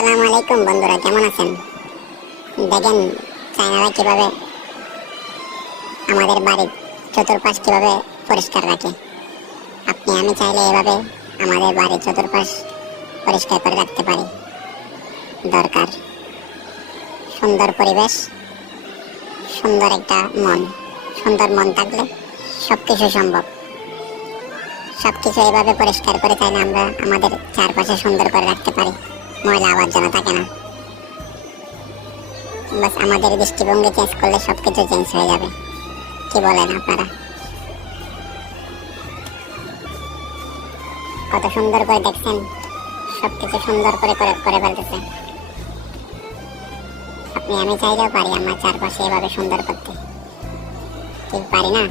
আসসালামু আলাইকুম বন্ধুরা, কেমন আছেন? দেখেন চায়নারা কিভাবে আমাদের বাড়ির চতুর্পাশ কিভাবে পরিষ্কার রাখে। আপনি আমি চাইলে এভাবে আমাদের বাড়ির চতুর্পাশ পরিষ্কার করে রাখতে পারি। দরকার সুন্দর পরিবেশ, সুন্দর একটা মন। সুন্দর মন থাকলে সবকিছু সম্ভব। সবকিছু এইভাবে পরিষ্কার করে চাইলে আমরা আমাদের চারপাশে সুন্দর করে রাখতে পারি। ময়লা আবর্জনা থাকে না। বাস আমাদের দৃষ্টিভঙ্গি চেঞ্জ করলে সবকিছু চেঞ্জ হয়ে যাবে। কি বলেন আপনারা? কত সুন্দর করে দেখছেন, সবকিছু সুন্দর করে করে করে ফেলতেছে। আপনি আমি চাইলেও পারি আমার চারপাশে এভাবে সুন্দর করতে, ঠিক পারি না?